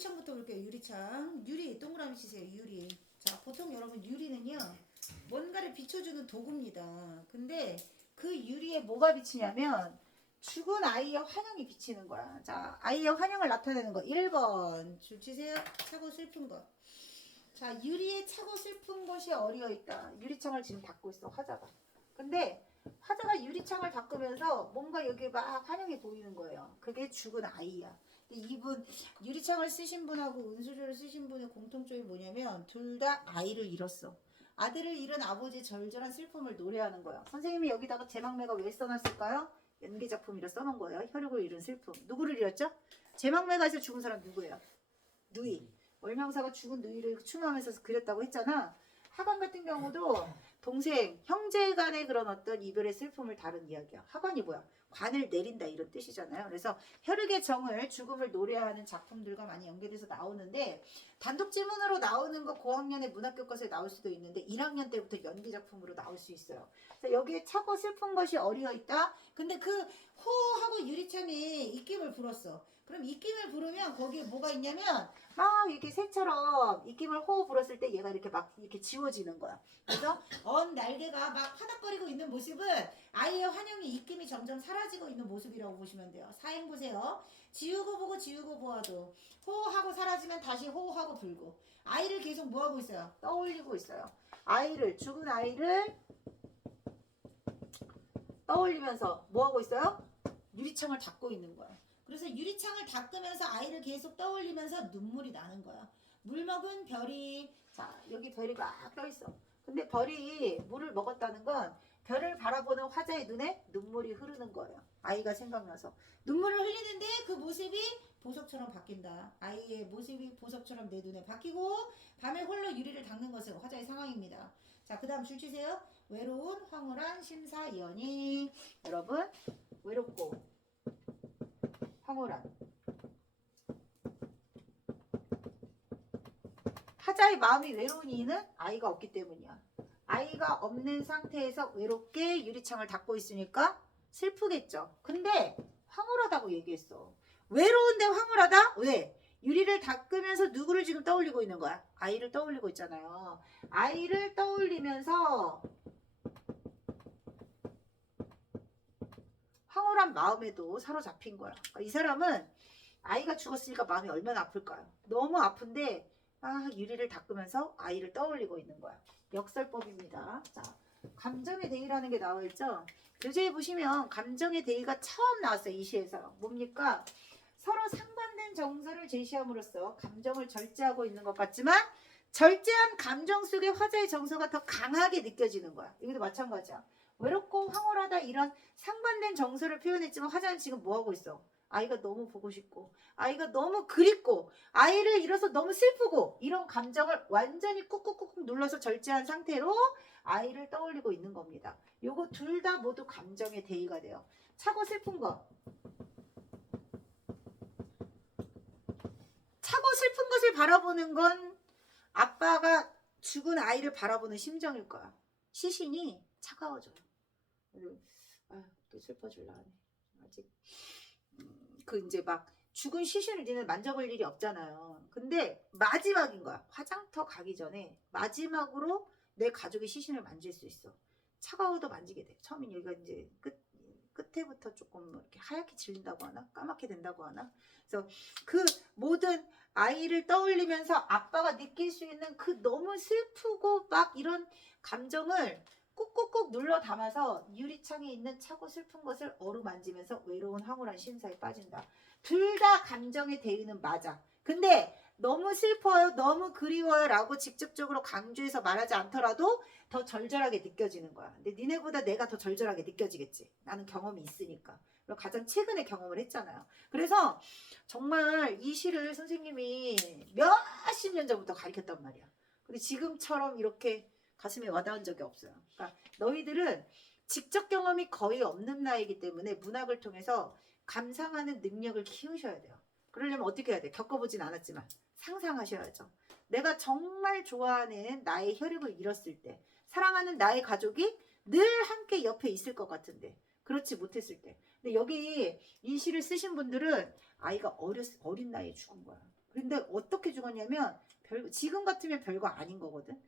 유리창부터 볼게요. 유리창. 유리 동그라미 치세요. 유리. 자, 보통 여러분 유리는요. 뭔가를 비춰주는 도구입니다. 근데 그 유리에 뭐가 비치냐면 죽은 아이의 환영이 비치는 거야. 자, 아이의 환영을 나타내는 거. 1번. 줄 치세요. 차고 슬픈 거. 자, 유리에 차고 슬픈 것이 어리어 있다. 유리창을 지금 닫고 있어. 화자가. 근데 화자가 유리창을 닦으면서 뭔가 여기 막 환영이 보이는 거예요. 그게 죽은 아이야. 이분 유리창을 쓰신 분하고 은수저를 쓰신 분의 공통점이 뭐냐면 둘 다 아이를 잃었어. 아들을 잃은 아버지의 절절한 슬픔을 노래하는 거예요. 선생님이 여기다가 제막매가 왜 써놨을까요? 연기작품이라 써놓은 거예요. 혈육을 잃은 슬픔. 누구를 잃었죠? 제막매가에서 죽은 사람 누구예요? 누이. 월명사가 죽은 누이를 추모하면서 그렸다고 했잖아. 하관 같은 경우도 동생, 형제 간의 그런 어떤 이별의 슬픔을 다룬 이야기야. 하관이 뭐야? 관을 내린다 이런 뜻이잖아요. 그래서 혈육의 정을, 죽음을 노래하는 작품들과 많이 연계돼서 나오는데 단독 지문으로 나오는 거 고학년의 문학교과서에 나올 수도 있는데 1학년 때부터 연기 작품으로 나올 수 있어요. 그래서 여기에 차고 슬픈 것이 어리어 있다. 근데 그 호하고 유리창에 입김을 불었어. 그럼 입김을 부르면 거기에 뭐가 있냐면 막 이렇게 새처럼 입김을 호흡 불었을 때 얘가 이렇게 막 이렇게 지워지는 거야. 그래서 언 날개가 막 파닥거리고 있는 모습은 아이의 환영이 입김이 점점 사라지고 있는 모습이라고 보시면 돼요. 사행 보세요. 지우고 보고 지우고 보아도 호하고 사라지면 다시 호하고 불고 아이를 계속 뭐하고 있어요? 떠올리고 있어요. 아이를 죽은 아이를 떠올리면서 뭐하고 있어요? 유리창을 닫고 있는 거야. 그래서 유리창을 닦으면서 아이를 계속 떠올리면서 눈물이 나는 거야. 물 먹은 별이 자 여기 별이 막 떠있어. 근데 별이 물을 먹었다는 건 별을 바라보는 화자의 눈에 눈물이 흐르는 거예요. 아이가 생각나서 눈물을 흘리는데 그 모습이 보석처럼 바뀐다. 아이의 모습이 보석처럼 내 눈에 바뀌고 밤에 홀로 유리를 닦는 것은 화자의 상황입니다. 자, 그 다음 줄 치세요. 외로운 황홀한 심사위원이 여러분 외롭고 황홀한 타자의 마음이 외로운 이유는 아이가 없기 때문이야. 아이가 없는 상태에서 외롭게 유리창을 닫고 있으니까 슬프겠죠. 근데 황홀하다고 얘기했어. 외로운데 황홀하다? 왜? 유리를 닦으면서 누구를 지금 떠올리고 있는 거야? 아이를 떠올리고 있잖아요. 아이를 떠올리면서 황홀한 마음에도 사로잡힌 거야. 그러니까 이 사람은 아이가 죽었으니까 마음이 얼마나 아플까요? 너무 아픈데 유리를 닦으면서 아이를 떠올리고 있는 거야. 역설법입니다. 자, 감정의 대의라는 게 나와 있죠. 교재에 보시면 감정의 대의가 처음 나왔어요. 이 시에서. 뭡니까? 서로 상반된 정서를 제시함으로써 감정을 절제하고 있는 것 같지만 절제한 감정 속에 화자의 정서가 더 강하게 느껴지는 거야. 이것도 마찬가지야. 외롭고 황홀하다 이런 상반된 정서를 표현했지만 화자는 지금 뭐하고 있어? 아이가 너무 보고 싶고 아이가 너무 그립고 아이를 잃어서 너무 슬프고 이런 감정을 완전히 꾹꾹꾹 눌러서 절제한 상태로 아이를 떠올리고 있는 겁니다. 요거 둘 다 모두 감정의 대의가 돼요. 차고 슬픈 거. 차고 슬픈 것을 바라보는 건 아빠가 죽은 아이를 바라보는 심정일 거야. 시신이 차가워져요. 또 슬퍼질라 하네. 아직 그 이제 막 죽은 시신을 니는 만져볼 일이 없잖아요. 근데 마지막인 거야. 화장터 가기 전에 마지막으로 내 가족의 시신을 만질 수 있어. 차가워도 만지게 돼. 처음엔 여기가 이제 끝에부터 조금 이렇게 하얗게 질린다고 하나? 까맣게 된다고 하나? 그래서 그 모든 아이를 떠올리면서 아빠가 느낄 수 있는 그 너무 슬프고 막 이런 감정을 꾹꾹꾹 눌러 담아서 유리창에 있는 차고 슬픈 것을 어루만지면서 외로운 황홀한 심사에 빠진다. 둘 다 감정의 대의는 맞아. 근데 너무 슬퍼요, 너무 그리워요 라고 직접적으로 강조해서 말하지 않더라도 더 절절하게 느껴지는 거야. 근데 니네보다 내가 더 절절하게 느껴지겠지. 나는 경험이 있으니까. 그리고 가장 최근에 경험을 했잖아요. 그래서 정말 이 시를 선생님이 몇십 년 전부터 가르쳤단 말이야. 근데 지금처럼 이렇게 가슴에 와닿은 적이 없어요. 그러니까 너희들은 직접 경험이 거의 없는 나이기 때문에 문학을 통해서 감상하는 능력을 키우셔야 돼요. 그러려면 어떻게 해야 돼? 겪어보진 않았지만 상상하셔야죠. 내가 정말 좋아하는 나의 혈육을 잃었을 때, 사랑하는 나의 가족이 늘 함께 옆에 있을 것 같은데 그렇지 못했을 때. 근데 여기 이 시를 쓰신 분들은 아이가 어린 나이에 죽은 거야. 근데 어떻게 죽었냐면 지금 같으면 별거 아닌 거거든.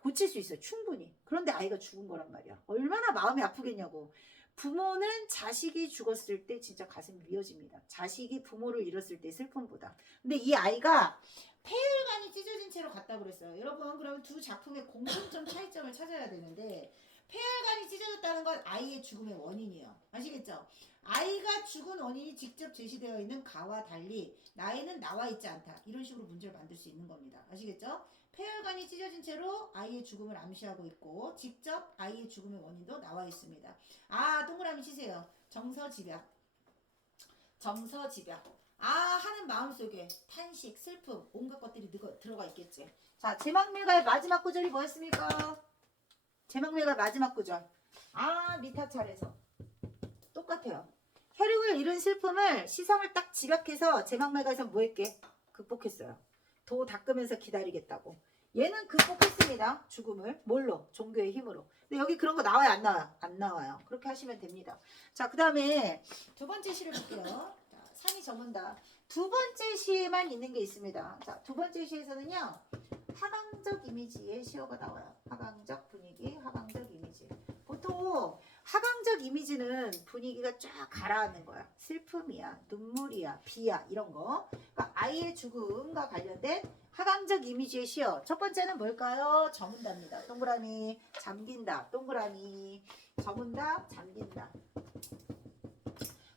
고칠 수 있어요. 충분히. 그런데 아이가 죽은 거란 말이야. 얼마나 마음이 아프겠냐고. 부모는 자식이 죽었을 때 진짜 가슴이 미어집니다. 자식이 부모를 잃었을 때 슬픔보다. 근데 이 아이가 폐혈관이 찢어진 채로 갔다 그랬어요. 여러분 그러면 두 작품의 공통점 차이점을 찾아야 되는데 폐혈관이 찢어졌다는 건 아이의 죽음의 원인이에요. 아시겠죠? 아이가 죽은 원인이 직접 제시되어 있는 가와 달리 나이는 나와 있지 않다. 이런 식으로 문제를 만들 수 있는 겁니다. 아시겠죠? 폐혈관이 찢어진 채로 아이의 죽음을 암시하고 있고 직접 아이의 죽음의 원인도 나와 있습니다. 아 동그라미 치세요. 정서집약. 정서집약. 아 하는 마음속에 탄식, 슬픔, 온갖 것들이 들어가 있겠지. 자 제막밀가의 마지막 구절이 뭐였습니까? 제막밀가의 마지막 구절. 아 미타 차례에서 똑같아요. 혈육을 잃은 슬픔을 시상을 딱 집약해서 제막밀가에서 뭐 했게? 극복했어요. 도 닦으면서 기다리겠다고. 얘는 극복했습니다. 죽음을. 뭘로? 종교의 힘으로. 근데 여기 그런 거 나와요? 안 나와요? 안 나와요. 그렇게 하시면 됩니다. 자, 그 다음에 두 번째 시를 볼게요. 자, 산이 저문다. 두 번째 시에만 있는 게 있습니다. 자, 두 번째 시에서는요. 하강적 이미지의 시어가 나와요. 하강적 분위기, 하강적 이미지. 보통 하강적 이미지는 분위기가 쫙 가라앉는 거야. 슬픔이야, 눈물이야, 비야 이런 거. 그러니까 아이의 죽음과 관련된 하강적 이미지의 시어. 첫 번째는 뭘까요? 저문다입니다. 동그라미 잠긴다. 동그라미 저문다 잠긴다.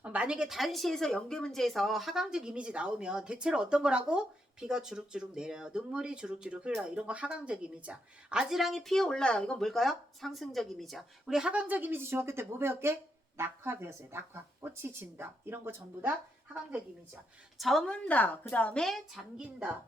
만약에 단시에서 연계 문제에서 하강적 이미지 나오면 대체로 어떤 거라고? 비가 주룩주룩 내려요. 눈물이 주룩주룩 흘러요. 이런 거 하강적 이미지야. 아지랑이 피어 올라요. 이건 뭘까요? 상승적 이미지야. 우리 하강적 이미지 중학교 때 뭐 배웠게? 낙화 배웠어요. 낙화. 꽃이 진다. 이런 거 전부 다 하강적 이미지야. 저문다. 그 다음에 잠긴다.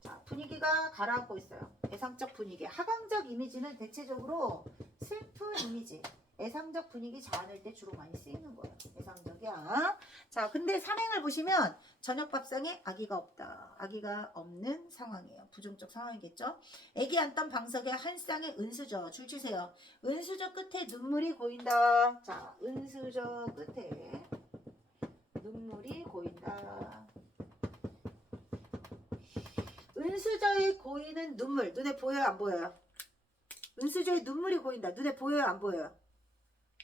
자, 분위기가 가라앉고 있어요. 애상적 분위기. 하강적 이미지는 대체적으로 슬픈 이미지. 애상적 분위기 자아낼 때 주로 많이 쓰이는 거예요. 애상적이야. 자, 근데 산행을 보시면 저녁밥상에 아기가 없다. 아기가 없는 상황이에요. 부정적 상황이겠죠. 아기 앉던 방석에 한 쌍의 은수저. 줄 치세요. 은수저 끝에 눈물이 고인다. 자, 은수저 끝에 눈물이 고인다. 은수저에 고이는 눈물. 눈에 보여요? 안 보여요? 은수저에 눈물이 고인다. 눈에 보여요? 안 보여요?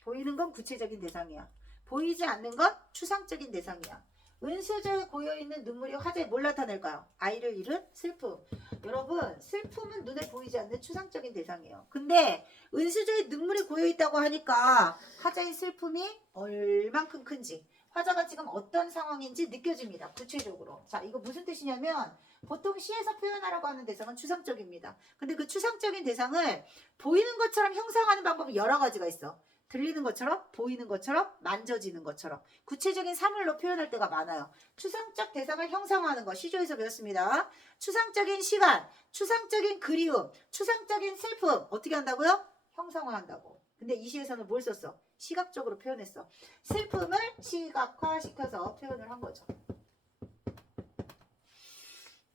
보이는 건 구체적인 대상이야. 보이지 않는 건 추상적인 대상이야. 은수저에 고여있는 눈물이 화제에 뭘 나타낼까요? 아이를 잃은 슬픔. 여러분 슬픔은 눈에 보이지 않는 추상적인 대상이에요. 근데 은수저에 눈물이 고여있다고 하니까 화자의 슬픔이 얼만큼 큰지 화자가 지금 어떤 상황인지 느껴집니다. 구체적으로. 자, 이거 무슨 뜻이냐면 보통 시에서 표현하라고 하는 대상은 추상적입니다. 근데 그 추상적인 대상을 보이는 것처럼 형상하는 방법이 여러 가지가 있어. 들리는 것처럼, 보이는 것처럼, 만져지는 것처럼 구체적인 사물로 표현할 때가 많아요. 추상적 대상을 형상화하는 거 시조에서 배웠습니다. 추상적인 시간, 추상적인 그리움, 추상적인 슬픔 어떻게 한다고요? 형상화한다고. 근데 이 시에서는 뭘 썼어? 시각적으로 표현했어. 슬픔을 시각화시켜서 표현을 한 거죠.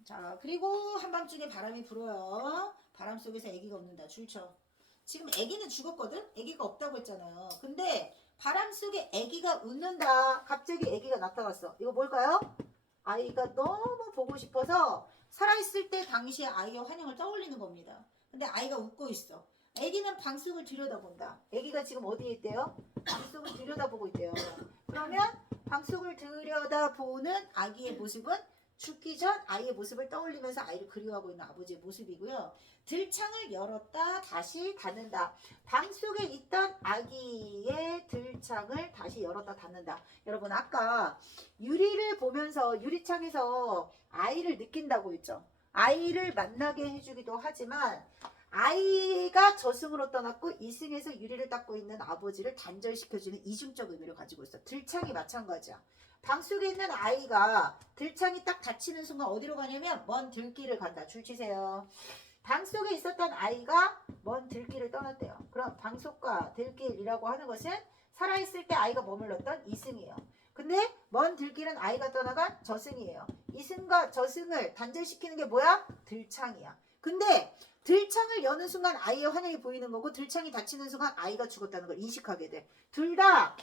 자, 그리고 한밤중에 바람이 불어요. 바람 속에서 아기가 웃는다. 줄쳐. 지금 아기는 죽었거든? 아기가 없다고 했잖아요. 근데 바람 속에 아기가 웃는다. 갑자기 아기가 나타났어. 이거 뭘까요? 아이가 너무 보고 싶어서 살아있을 때 당시에 아이의 환영을 떠올리는 겁니다. 근데 아이가 웃고 있어. 아기는 방속을 들여다본다. 아기가 지금 어디에 있대요? 방속을 들여다보고 있대요. 그러면 방속을 들여다보는 아기의 모습은 죽기 전 아이의 모습을 떠올리면서 아이를 그리워하고 있는 아버지의 모습이고요. 들창을 열었다 다시 닫는다. 방 속에 있던 아기의 들창을 다시 열었다 닫는다. 여러분 아까 유리를 보면서 유리창에서 아이를 느낀다고 했죠. 아이를 만나게 해주기도 하지만 아이가 저승으로 떠났고 이승에서 유리를 닦고 있는 아버지를 단절시켜주는 이중적 의미를 가지고 있어. 들창이 마찬가지야. 방 속에 있는 아이가 들창이 딱 닫히는 순간 어디로 가냐면 먼 들길을 간다. 줄 치세요. 방 속에 있었던 아이가 먼 들길을 떠났대요. 그럼 방속과 들길이라고 하는 것은 살아있을 때 아이가 머물렀던 이승이에요. 근데 먼 들길은 아이가 떠나간 저승이에요. 이승과 저승을 단절시키는 게 뭐야? 들창이야. 근데 들창을 여는 순간 아이의 환영이 보이는 거고 들창이 닫히는 순간 아이가 죽었다는 걸 인식하게 돼. 둘 다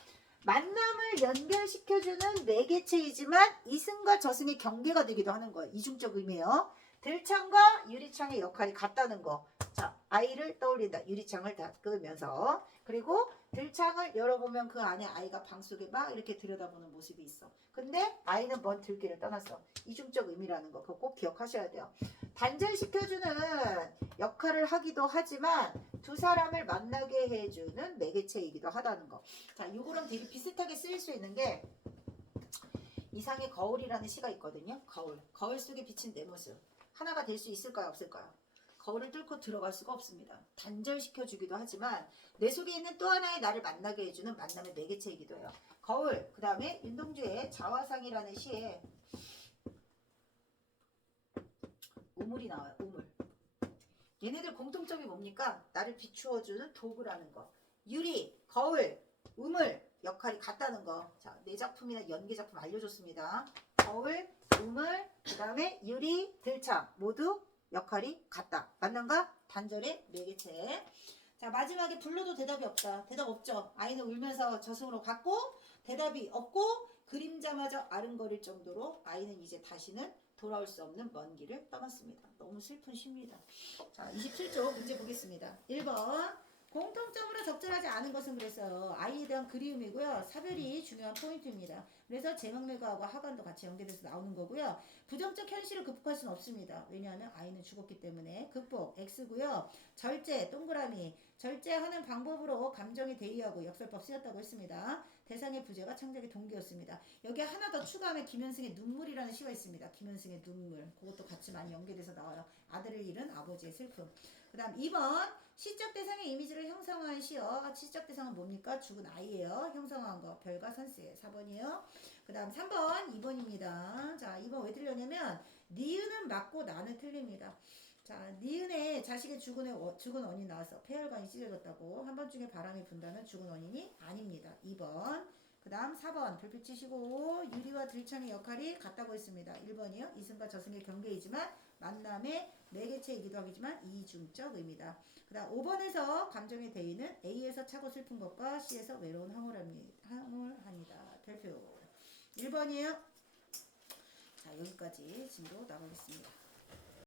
만남을 연결시켜주는 매개체이지만 이승과 저승의 경계가 되기도 하는 거예요. 이중적 의미예요. 들창과 유리창의 역할이 같다는 거. 자, 아이를 떠올린다. 유리창을 닦으면서. 그리고 들창을 열어보면 그 안에 아이가 방 속에 막 이렇게 들여다보는 모습이 있어. 근데 아이는 먼 들길을 떠났어. 이중적 의미라는 거. 그거 꼭 기억하셔야 돼요. 단절시켜주는 역할을 하기도 하지만 두 사람을 만나게 해주는 매개체이기도 하다는 거. 자, 요거랑 되게 비슷하게 쓰일 수 있는 게 이상의 거울이라는 시가 있거든요. 거울. 거울 속에 비친 내 모습. 하나가 될 수 있을까요? 없을까요? 거울을 뚫고 들어갈 수가 없습니다. 단절시켜주기도 하지만 내 속에 있는 또 하나의 나를 만나게 해주는 만남의 매개체이기도 해요. 거울. 그 다음에 윤동주의 자화상이라는 시에 우물이 나와요. 우물. 얘네들 공통점이 뭡니까? 나를 비추어주는 도구라는 거. 유리, 거울, 우물 역할이 같다는 거. 자, 내 작품이나 연기 작품 알려줬습니다. 거울, 우물, 그 다음에 유리, 들창 모두 역할이 같다. 만남과 단절의 매개체. 자, 마지막에 불러도 대답이 없다. 대답 없죠. 아이는 울면서 저승으로 갔고 대답이 없고 그림자마저 아른거릴 정도로 아이는 이제 다시는 돌아올 수 없는 먼 길을 떠났습니다. 너무 슬픈 시입니다. 자, 27쪽 문제 보겠습니다. 1번. 공통점으로 적절하지 않은 것은 그랬어요. 아이에 대한 그리움이고요. 사별이 중요한 포인트입니다. 그래서 제명맥과하고 하관도 같이 연계돼서 나오는 거고요. 부정적 현실을 극복할 수는 없습니다. 왜냐하면 아이는 죽었기 때문에. 극복 X고요. 절제 동그라미. 절제하는 방법으로 감정이 대의하고 역설법 쓰였다고 했습니다. 대상의 부재가 창작의 동기였습니다. 여기 하나 더 추가하면 김현승의 눈물이라는 시가 있습니다. 김현승의 눈물. 그것도 같이 많이 연계돼서 나와요. 아들을 잃은 아버지의 슬픔. 그 다음 2번. 시적 대상의 이미지를 형상화한 시요. 시적 대상은 뭡니까? 죽은 아이예요. 형상화한 거. 별과 산세. 4번이에요. 그 다음 3번. 2번입니다. 자, 2번 왜 틀렸냐면 니은은 맞고 나는 틀립니다. 자, 니은에 자식의 죽은 원인이 나왔어. 폐혈관이 찢어졌다고. 한밤중에 바람이 분다면 죽은 원인이 아닙니다. 2번. 그 다음 4번. 별표 치시고 유리와 들창의 역할이 같다고 했습니다. 1번이요. 이승과 저승의 경계이지만 만남의 매개체이기도 하지만 이중적 의미다. 그 다음 5번에서 감정의 대의는 A에서 차고 슬픈 것과 C에서 외로운 황홀함이다. 별표 1번이에요. 자, 여기까지 진도 나가겠습니다.